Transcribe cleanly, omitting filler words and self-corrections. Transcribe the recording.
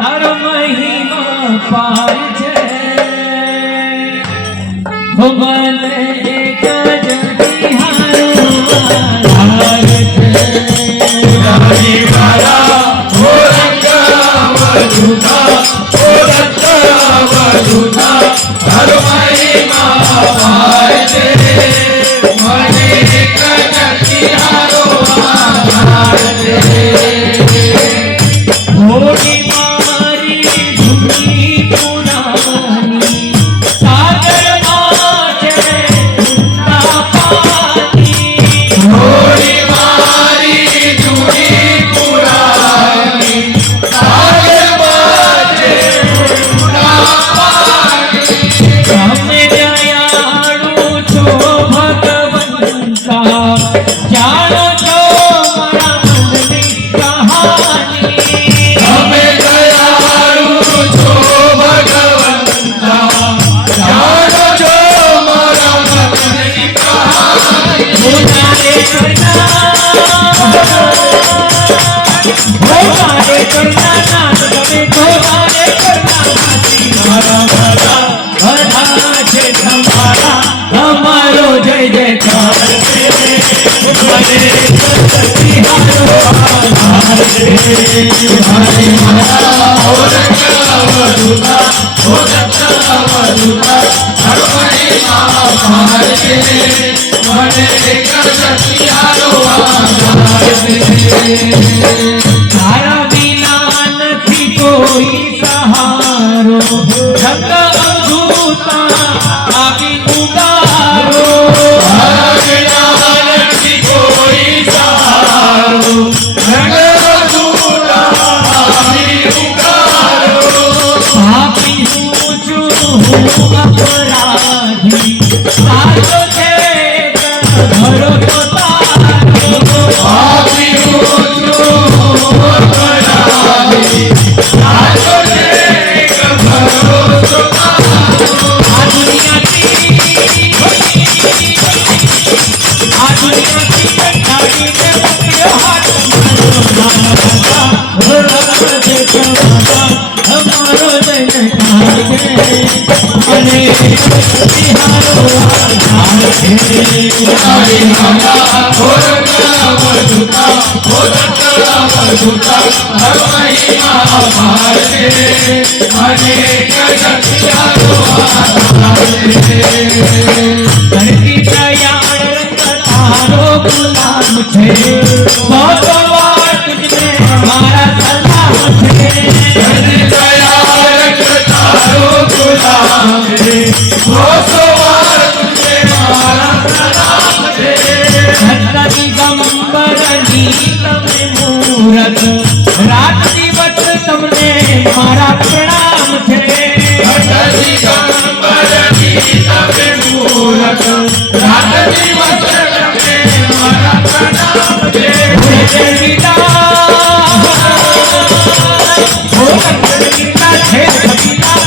તારો મહિમા પાર છે હો મને એક જ નિહારો આધાર છે રાણી મારા ઓ રંગ વધુના ઓ રંગ વધુના તારો મહિમા પાર છે મને એક જ નિહારો આધાર છે હોડી મારી ધૂની પુરાની સાગરમાં છે ઊંડા પાણી હોડી મારી જૂની પુરાની સાગરમાં છે ઊંડા પાણી તમે દયાળુ છો ભગવંતા જાણો છો મારા મનની કહાની તમે દયાળુ છો ભગવંતા જાણો છો મારા મનની કહાની ભોગાડે કરતા નાથ તમે ભોગાડે કરતા નાથી મારા ભલા બધા છે તમારા અમારો જય જયકાર છે મને સતી હારો આધાર છે હરે મારા ઓ રંગ વધુના ઓ રંગ વધુના તારો મહિમા પાર છે મને એક જ સતિયારો આધાર છે તારા વિના નથી કોઈ સહારો જગ અવધૂતા આવી ઉગારો તારા વિના નથી કોઈ સહારો રંગ વધુના આવી ઉગારો પાપી હું છું હું અપરાધી સાચો છે ભરોસો તારો પાપી હું છું અપરાધી સાચો છે એક ભરોસો તારો આ દુનિયાથી કંટાળીને પકડ્યો હાથ મારો ભગવાન છે તમારા અમારો જય જયકાર છે અને બિહારો આધાર છે હરે મારા ઓ રંગ વધુના ઓ રંગ વધુના તારો મહિમા પાર છે મને એક જ સતિયારો આધાર છે ધરતી દયાળ રંગ તારો ગુલામ છે ભગવાન તુજને મારા સલામ છે હરે દયા રંગ તારો ગુલામ છે ઓ સવાર તુજે મારા સલામ છે ધરતા દિગંબરની તમે મૂરત રાત દિવસ તમને મારા પ્રણામ છે હરદી ગંબરની તમે મૂરત રાત દિવસ તમને મારા પ્રણામ છે જય વિના છે સપના